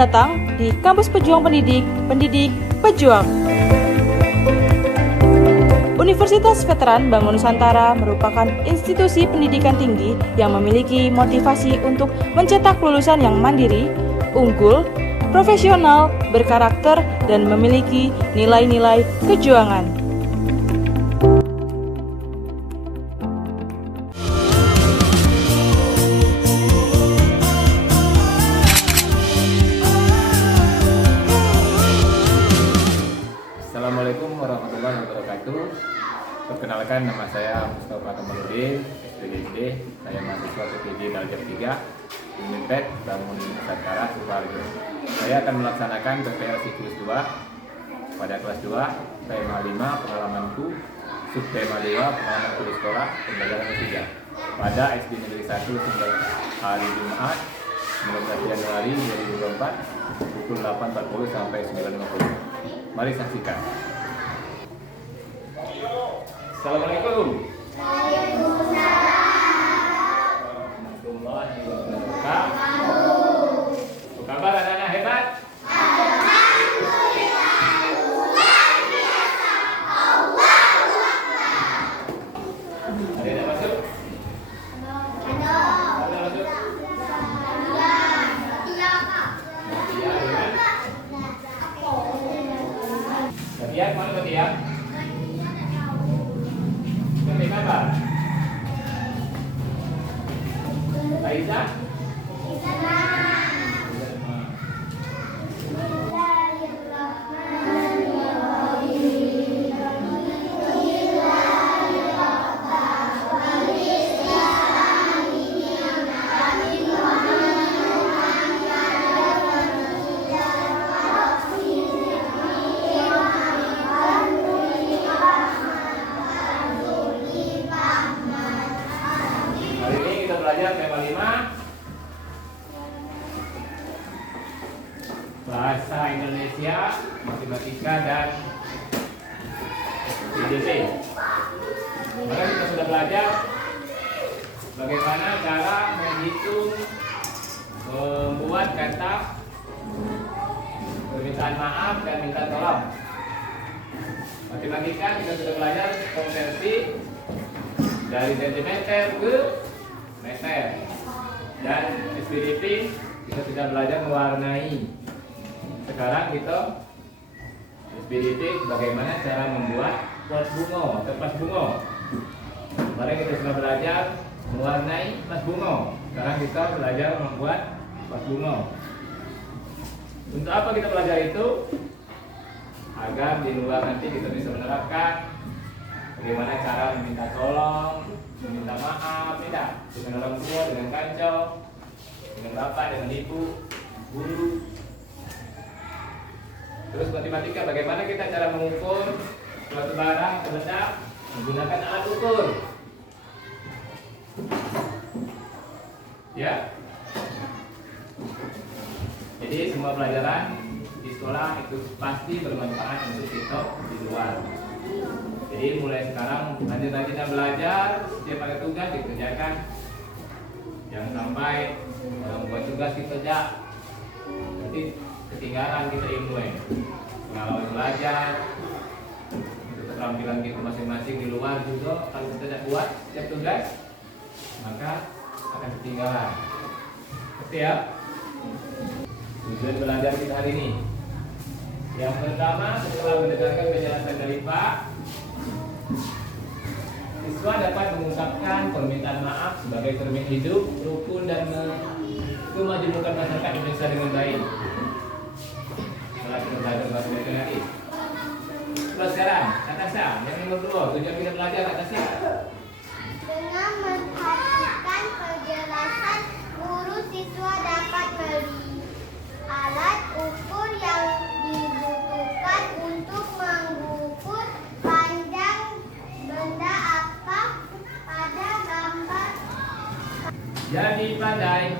datang di Kampus Pejuang Pendidik, Pendidik Pejuang. Universitas Veteran Bangun Nusantara merupakan institusi pendidikan tinggi yang memiliki motivasi untuk mencetak lulusan yang mandiri, unggul, profesional, berkarakter, dan memiliki nilai-nilai kejuangan. Assalamualaikum warahmatullahi wabarakatuh. Perkenalkan, nama saya Mustafa Kamaludin, SPDID. Saya mahasiswa PPJ Darjah 3, Uniped Bangun Nusantara, Sukoharjo. Saya akan melaksanakan PPL siklus 2 pada kelas 2, tema 5 pengalamanku, subtema 2 pengalamanku di sekolah, pembelajaran ketiga pada SD Negeri 1 Sumber, hari Jumat 19 Januari 2024 pukul 8.40 sampai 9.50. Mari saksikan. Assalamualaikum. Warahmatullahi wabarakatuh. Apa kabar anak-anak hebat? Ada yang masuk? Ada masuk? Bagian mana bagian? Bagian apa? Aiza? Belajar tema 5 bahasa Indonesia, matematika, dan PJJ. Maka kita sudah belajar bagaimana cara menghitung, membuat kata permintaan maaf dan minta tolong. Matematika kita sudah belajar konversi dari sentimeter ke meter, dan SPDP kita sudah belajar mewarnai. Sekarang kita SPDP bagaimana cara membuat pot bunga atau pas bunga. Kemarin kita sudah belajar mewarnai pas bunga. Sekarang kita belajar membuat pas bunga. Untuk apa kita belajar itu? Agar di luar nanti kita bisa menerapkan bagaimana cara meminta tolong, meminta maaf, tidak dengan orang tua, dengan kanco, dengan bapak, dengan ibu, guru. Terus matematika, bagaimana kita cara mengukur suatu barang terletak menggunakan alat ukur. Ya. Jadi semua pelajaran di sekolah itu pasti bermanfaat untuk kita di luar. Jadi mulai sekarang rajin-rajin belajar, setiap ada tugas dikerjakan. Jangan sampai orang buat tugas dikerja, nanti ketinggalan kita ilmu. Kalau belajar, itu keterampilan kita masing-masing di luar juga. Kalau kita tidak buat setiap tugas, maka akan ketinggalan. Seperti ya? Tujuan belajar kita hari ini. Yang pertama, setelah mendengarkan penjelasan dari Pak, siswa dapat mengungkapkan permintaan maaf sebagai cermin hidup, rukun, dan kemajemukan masyarakat Indonesia dengan baik. Setelah kita belajar bahasa Indonesia lagi. Terus sekarang, kata saya, yang nomor 2, tujuan kita belajar kata saya. Dengan memperhatikan penjelasan guru, siswa dapat melihat alat ukur yang dibutuhkan untuk mengukur panjang benda apa pada gambar. Jadi pandai.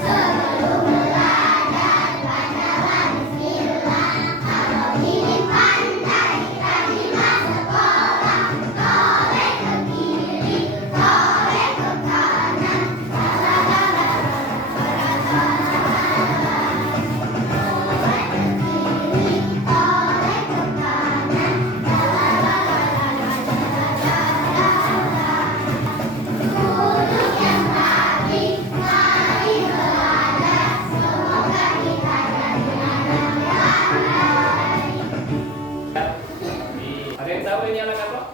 Sebelum belajar pada bismillah, kalau ingin pandai Ada yang tahu ini alat apa?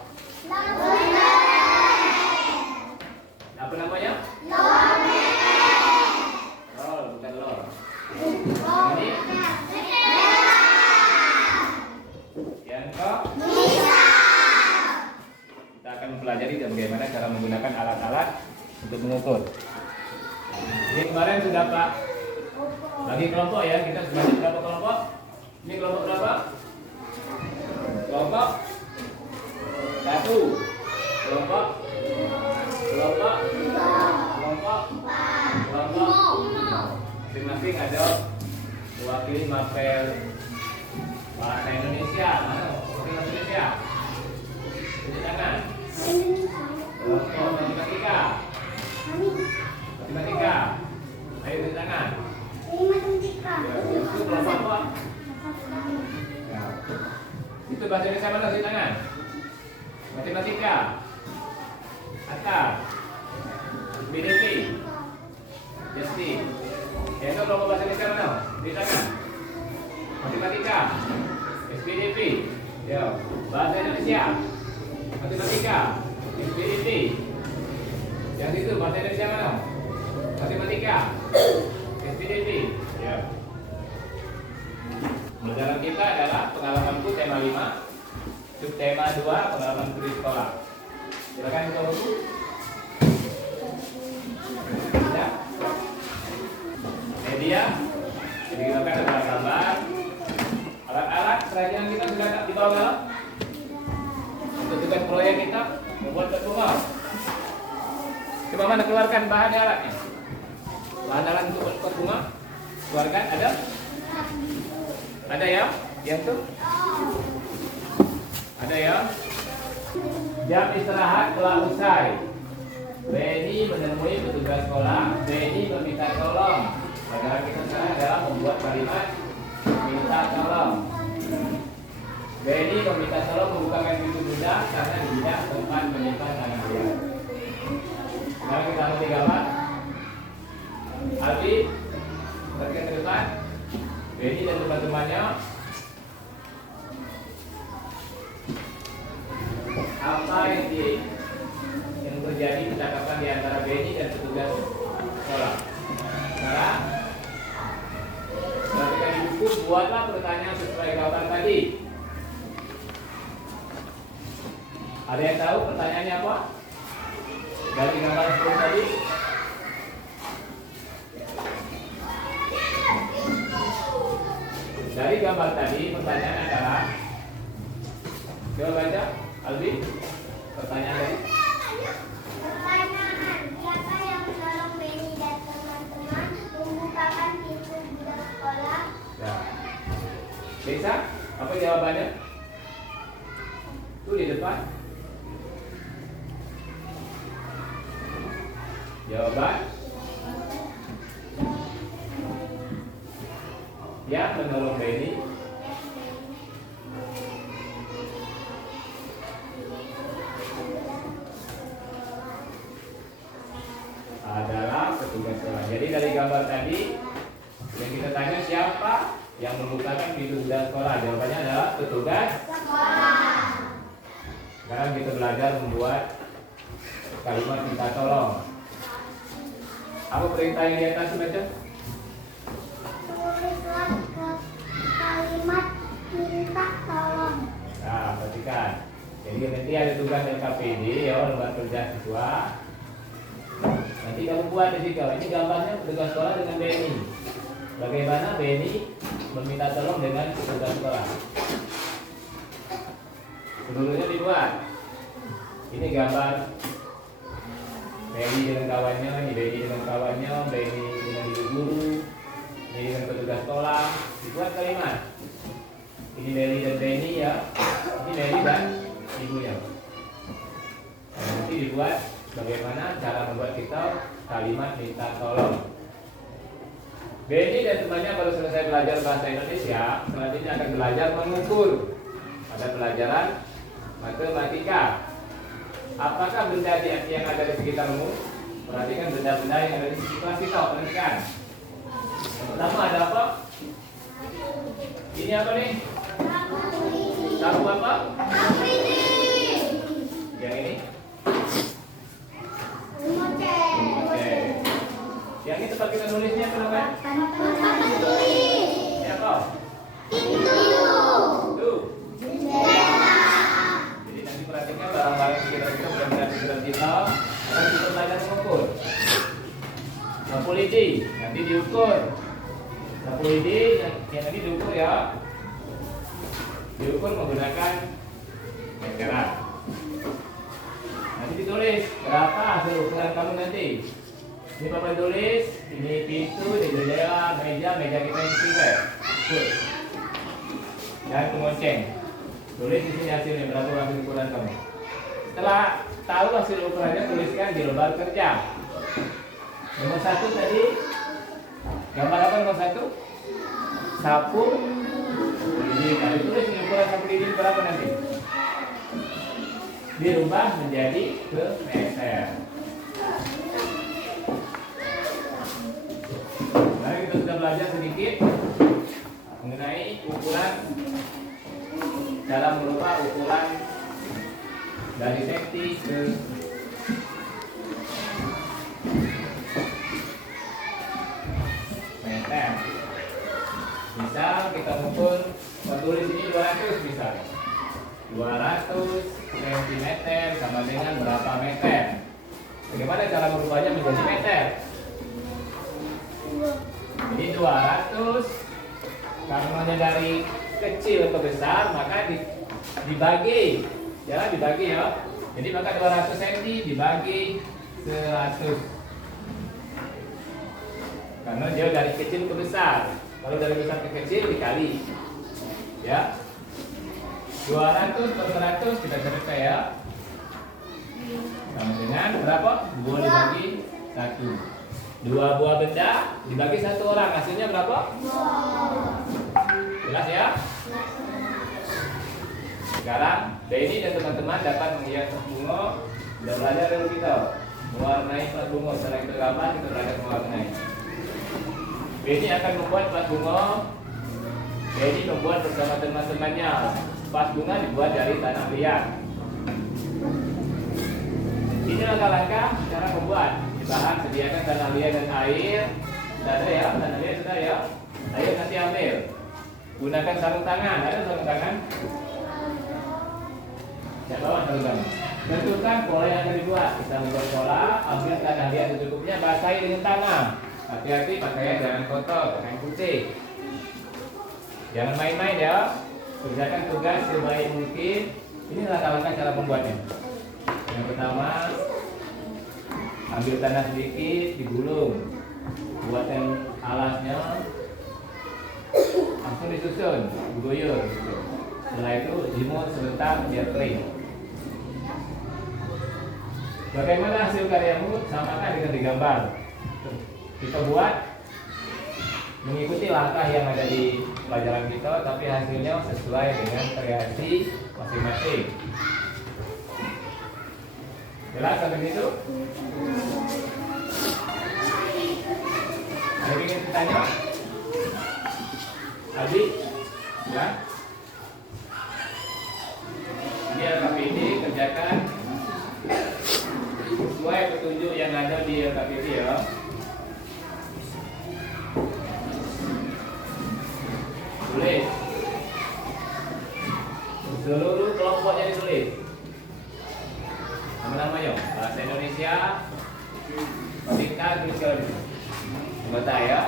Apa namanya? Lol, bukan lol. Ini yang kita akan mempelajari bagaimana cara menggunakan alat-alat untuk mengukur. Ini kemarin sudah Pak bagi kelompok ya, kita sudah berapa kelompok? Ini kelompok berapa? Kelompok 1, kelompok masing-masing ada mewakili mapel bahasa Indonesia. Mana mapel bahasa Indonesia? Tunjuk tangan. Kelompok matematika. Ayo tunjuk tangan. Itu kelompok apa? Ya. Itu bahasa Indonesia mana? Tunjuk tangan. Matematika. Atas. BDP. Jadi, itu kelompok bahasa Indonesia mana? Tunjuk tangan. Matematika. SPDP. Ya. Bahasa Indonesia. Matematika. SPDP. Yang itu bahasa Indonesia mana? Matematika. SPDP. Ya. Pelajaran kita adalah pengalamanku tema 5, subtema 2, pengalamanku di sekolah. Silakan buka buku. Ya. Media. Jadi kita akan ada gambar. Alat-alat pelajaran kita sudah di bawah. Untuk tugas proyek kita membuat bunga. Coba mana keluarkan bahan alatnya. Bahan alat untuk membuat bunga. Keluarkan ada? Ada ya? Yang tuh? Ada ya? Jam istirahat telah usai. Benny menemui petugas sekolah. Benny meminta tolong. Pelajaran kita sekarang adalah membuat kalimat minta tolong. Benny meminta tolong membukakan pintu gudang karena tidak tempat menyimpan tangan dia. Sekarang kita ambil gambar. Albi, pergi ke depan. Benny dan teman-temannya. Apa yang terjadi percakapan di antara Benny dan petugas sekolah? Sekarang, perhatikan di buku, buatlah pertanyaan sesuai gambar tadi. Ada yang tahu pertanyaannya apa? Dari gambar sebelum tadi? Dari gambar tadi, pertanyaan adalah, coba baca, Albi, pertanyaan tadi. Pertanyaan, siapa yang menolong Benny dan teman-teman membukakan pintu gudang sekolah? Ya. Bisa? Apa jawabannya? Itu di depan. Jawaban yang menolong Benny adalah petugas sekolah. Jadi dari gambar tadi yang kita tanya siapa yang membukakan pintu gudang sekolah, jawabannya adalah petugas sekolah. Sekarang kita belajar membuat kalimat minta tolong. Apa perintah yang di atas baca? Tulislah kalimat minta tolong. Nah, perhatikan. Jadi nanti ada tugas LKPD ya, lembar kerja siswa. Nanti kamu buat di situ. Ini gambarnya petugas sekolah dengan Benny. Bagaimana Benny meminta tolong dengan petugas sekolah? Dulunya dibuat. Ini gambar Benny dengan kawannya, ini Benny dengan kawannya, Benny dengan ibu guru, ini dengan petugas sekolah. Dibuat kalimat. Ini Benny dan Benny ya. Ini Benny dan ibunya. Nah, nanti dibuat bagaimana cara membuat kita kalimat minta tolong. Benny dan temannya baru selesai belajar bahasa Indonesia, selanjutnya akan belajar mengukur pada pelajaran matematika. Apakah benda yang ada di sekitarmu? Perhatikan benda-benda yang ada di sekitar kita. Perhatikan. Yang pertama ada apa? Ini apa nih? Sapu apa? lidi, nanti diukur. Sapu lidi yang nanti diukur ya. Diukur menggunakan meteran. Nanti ditulis berapa hasil ukuran kamu nanti. Ini Bapak tulis, ini pintu, ini jendela, meja kita yang tinggal. Dan pengonceng. Tulis di sini hasilnya berapa hasil ukuran kamu. Setelah tahu hasil ukurannya, tuliskan di lembar kerja. Nomor 1 tadi, gambar apa nomor 1? Sapu lidi. Nah, ditulis di ukuran sapu lidi berapa nanti? Dirubah menjadi ke meter. Mari kita sudah belajar sedikit mengenai ukuran dalam merubah ukuran dari senti ke meter. Misal kita mengukur, tulis ini 200 misalnya. 200 cm sama dengan berapa meter? Bagaimana cara merubahnya menjadi meter? Ini 200 karena dari kecil ke besar maka dibagi. Jangan dibagi ya. Jadi maka 200 cm dibagi 100. Karena dia dari kecil ke besar. Kalau dari besar ke kecil dikali. Ya. 200 per 100 kita selesai ya. Sama dengan berapa? 2 dibagi 1. 2 buah benda dibagi 1 orang, hasilnya berapa? 2. Jelas ya? Sekarang Benny dan teman-teman dapat menghias bunga. Sudah belajar dulu kita mewarnai plat bunga. Setelah kita gambar, kita belajar mewarnai. Benny akan membuat plat bunga. Benny membuat bersama teman-temannya. Plat bunga dibuat dari tanah liat. Ini langkah-langkah cara membuat. Bahan sediakan tanah liat dan air. Sudah ada ya, tanah liat sudah ya. Air nanti ambil. Gunakan sarung tangan. Ada sarung tangan? Ya, bawa sarung tangan. Tentukan pola yang akan dibuat. Kita membuat pola, ambil tanah liat secukupnya, basahi dengan tanah. Hati-hati pakaian jangan kotor, pakaian putih. Jangan main-main ya. Kerjakan tugas sebaik mungkin. Ini langkah-langkah cara membuatnya. Yang pertama, ambil tanah sedikit, digulung, buatkan alasnya, langsung disusun, diguyur. Setelah itu jemur sebentar biar kering. Bagaimana hasil karyamu? Samakan dengan digambar. Kita buat mengikuti langkah yang ada di pelajaran kita, tapi hasilnya sesuai dengan kreasi masing-masing. Jelas sampai situ? Ada yang ingin ditanya? Adi? Ya? Ini LKPD, kerjakan sesuai petunjuk yang ada di LKPD ya. Tulis. Seluruh kelompoknya ditulis. Nama-namanya bahasa Indonesia, Merdeka, tuliskan anggota ya.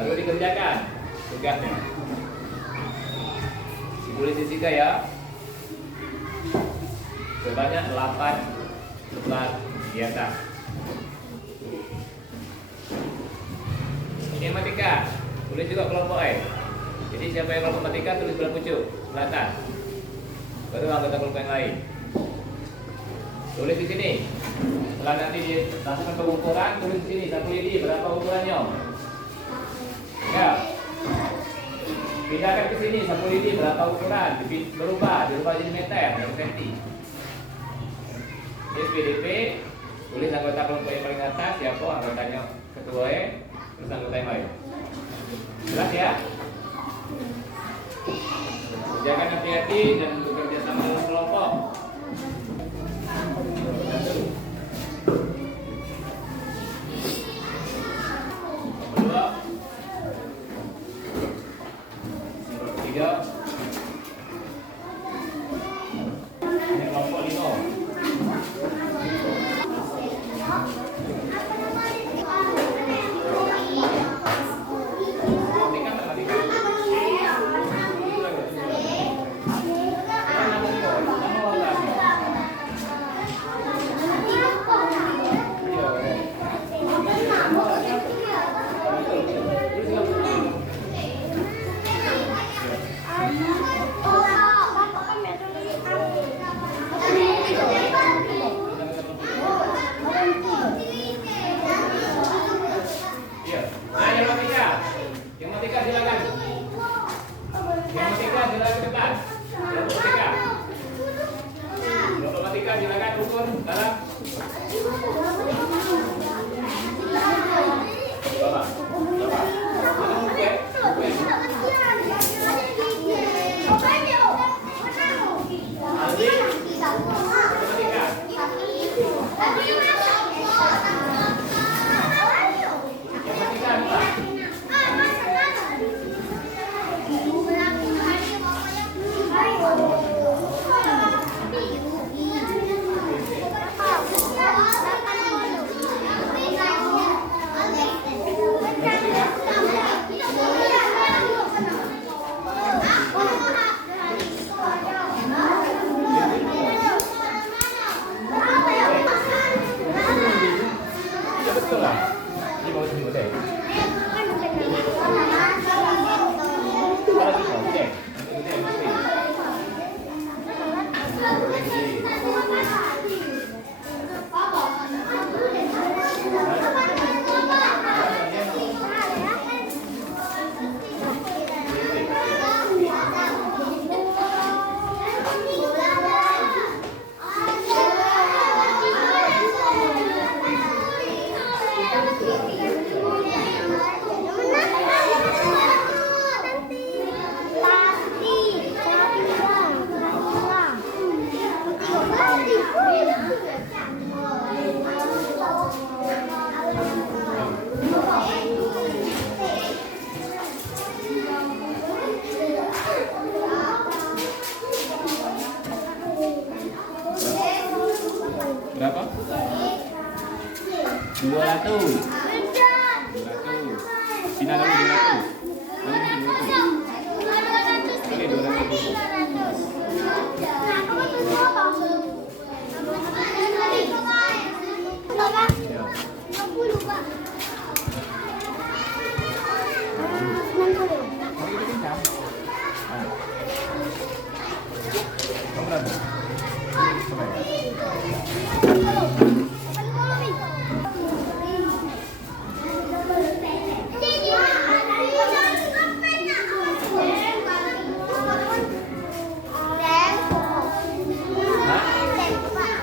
Lalu dikerjakan tugasnya. Ditulis di sini ya. Sebanyak 8 lembar di atas. Ini matematika, tulis juga kelompok E. Jadi siapa yang kelompok matematika tulis sebelah pucuk, sebelah atas. Baru anggota kelompok yang lain. Tulis di sini. Setelah nanti dilakukan pengukuran, tulis di sini sapu lidi berapa ukurannya. Ya. Pindahkan ke sini sapu lidi berapa ukuran, berubah jadi meter, berapa senti. SPDP, tulis anggota kelompok yang paling atas, siapa anggotanya ketua E, terus anggota yang lain. Jelas ya? Kerjakan hati-hati dan bekerja sama dalam kelompok. Kedua, ketiga, ini kelompok 5. Sekarang bawah. Oke. Aldi, perhatikan. Perhatikan, Pak. Ya betul lah. Ini mau sembuh deh. Kalau gitu, oke. Berapa? 200. Sini ada 200. Oke, 200. Mari kita bincang. Kamu berapa? Coba ya.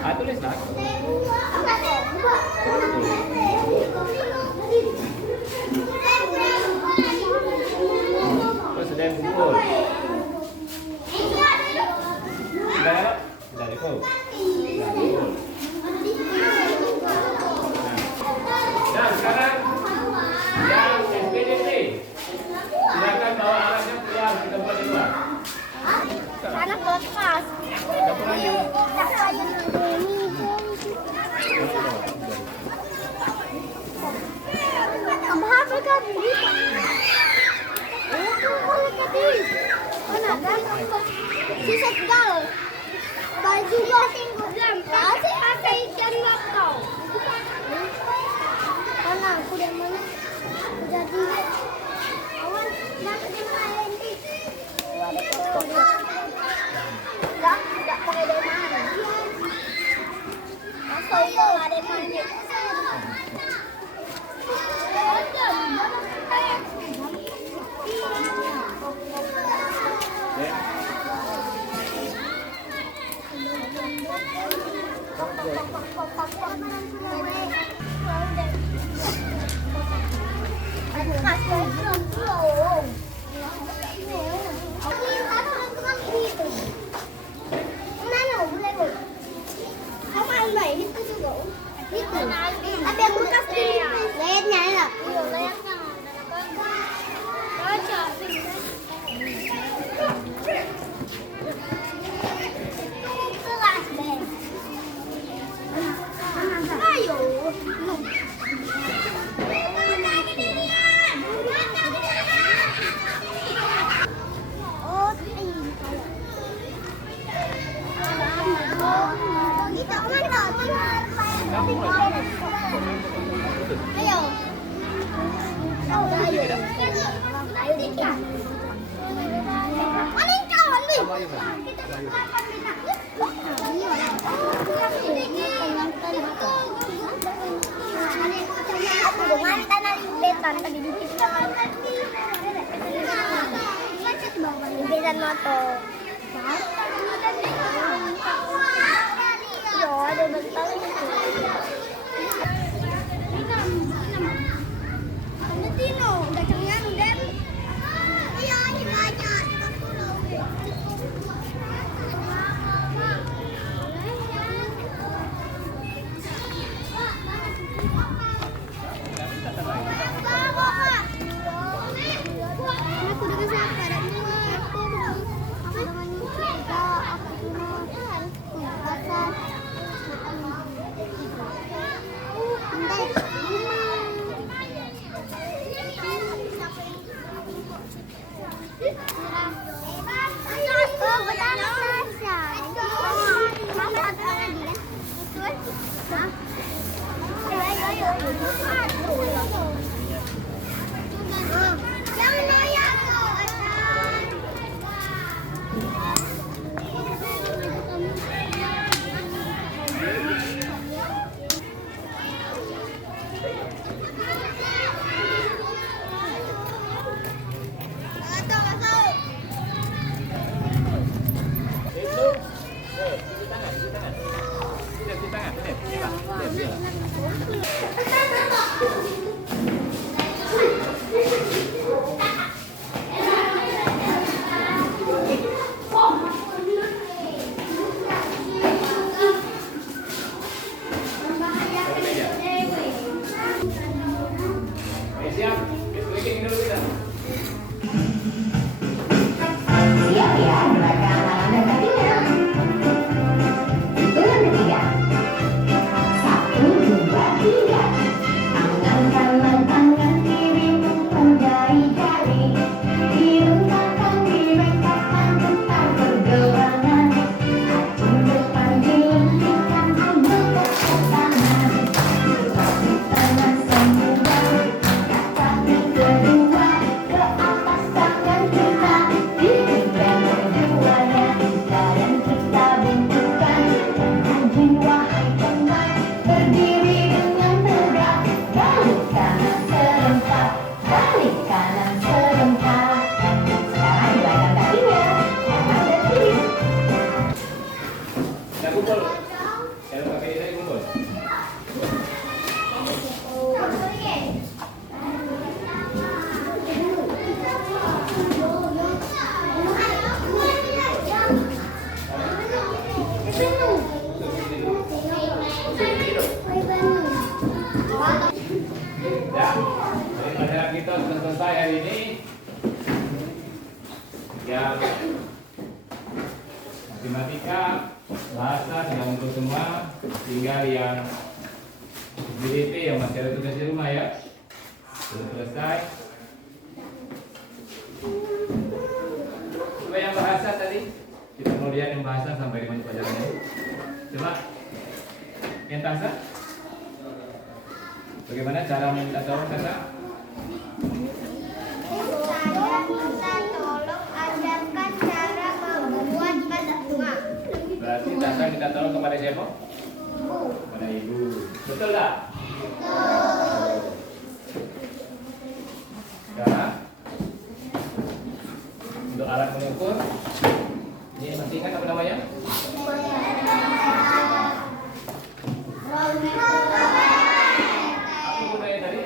Ah, tulis nak. Terus sudah yang kumpul. Sudah ya? Sudah dikumpul. Nah, sekarang yang SPDP silakan bawa alatnya keluar ke tempat di luar. Anak bekas. Dapur aja. Apa kali? Si Segal. Baju gosing kasih pakai ikan bakau. Mana aku dari mana? Jadi awan nak kemarin di. Tidak pakai dari mana? Asal itu ada mana? Ada yang bekas lehernya ya? Iya, lehernya. Baca. Kelas deh. Ayo. Oh, kita mana? Ayo. Ayo. Ayo dikit. Mana yang kawan nih? Aku mantan betan tadi dikit kan. Betan moto. Yo, ada bentar. Ya, dari pelajaran kita sudah selesai hari ini. Yang matematika, bahasa sudah ngumpul semua. Tinggal yang SBDP yang masih ada tugas di rumah ya. Sudah selesai. Coba yang bahasa tadi, kita mau lihat yang bahasa sampai di mana pelajarannya. Coba yang bahasa. Bagaimana cara minta tolong kata? Saya minta tolong ajarkan cara membuat bunga. Berarti Tasa minta tolong kepada siapa? Kepada ibu. Betul tak? Betul. Sekarang untuk alat mengukur, ini masih ingat apa namanya? Apa gunanya tadi?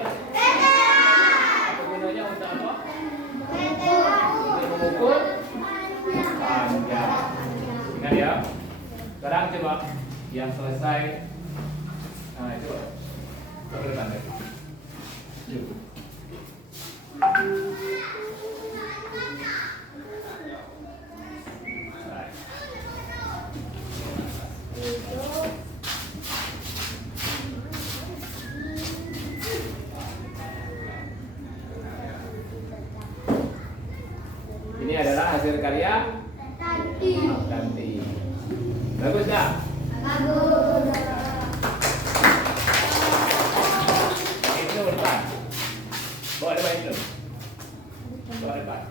Apa gunanya untuk apa? Untuk mengukur panjang. Ingat ya. Sekarang coba yang selesai. Nah itu. Coba ke depan deh. Yuk. Baik. Ini adalah hasil karya Tanti. Bagus tak? Itu depan. Bawa depan itu. Bawa depan.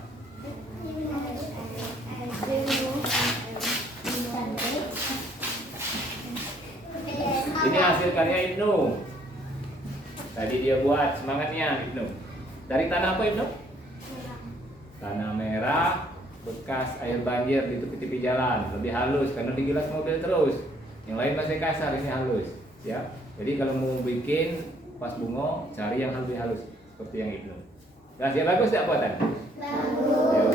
Ini hasil karya Ibnu. Tadi dia buat semangatnya Ibnu. Dari tanah apa Ibnu? Tanah merah bekas air banjir di tepi-tepi jalan, lebih halus karena digilas mobil terus. Yang lain masih kasar, ini halus, ya. Jadi kalau mau bikin pas bunga, cari yang lebih halus seperti yang Ibnu. Nah, dia bagus tak buatan? Bagus.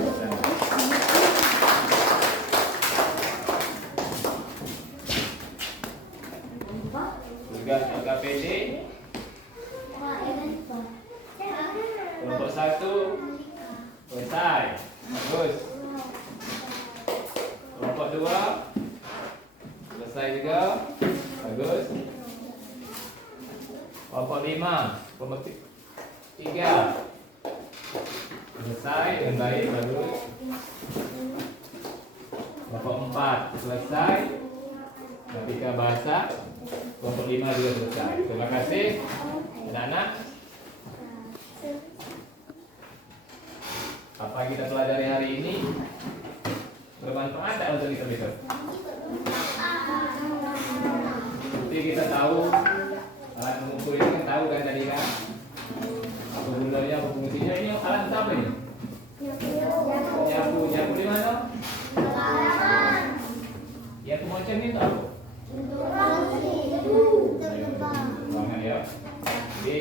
Tugas LKPD kelompok 1 selesai, bagus. Kelompok 2 selesai juga, bagus. Kelompok 5, kelompok 3 selesai dengan baik, bagus. Kelompok 4 selesai, matematika bahasa. Kelompok 5 juga selesai. Terima kasih anak-anak. Apa kita pelajari hari ini bermanfaat tak untuk kita besok? Seperti kita tahu alat mengukur ini kan tahu kan tadi kan apa gunanya, apa fungsinya. Ini alat untuk apa ini? Nyapu di mana? Yang macam ini tahu? Banget ya. Oke,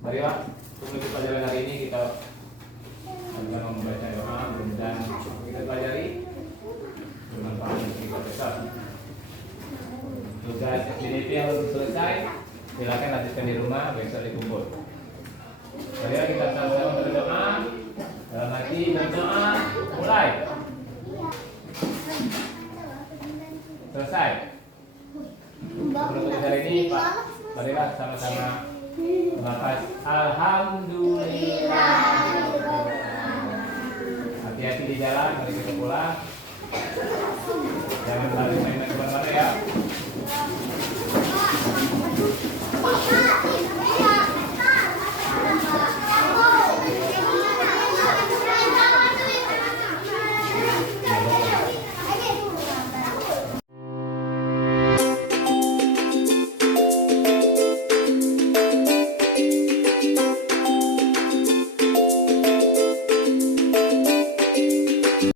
mari Pak, untuk pelajaran hari ini kita akan membaca doa, mudah-mudahan kita pelajari bermanfaat untuk kita besok. Tugas SBDP yang belum selesai, silakan lanjutkan di rumah, besok dikumpul. Mari kita sama-sama berdoa. Dalam hati berdoa, mulai. Selesai. Untuk hari ini, Pak, marilah sama-sama melafaz Alhamdulillah. Hati-hati di jalan, mari kita pulang.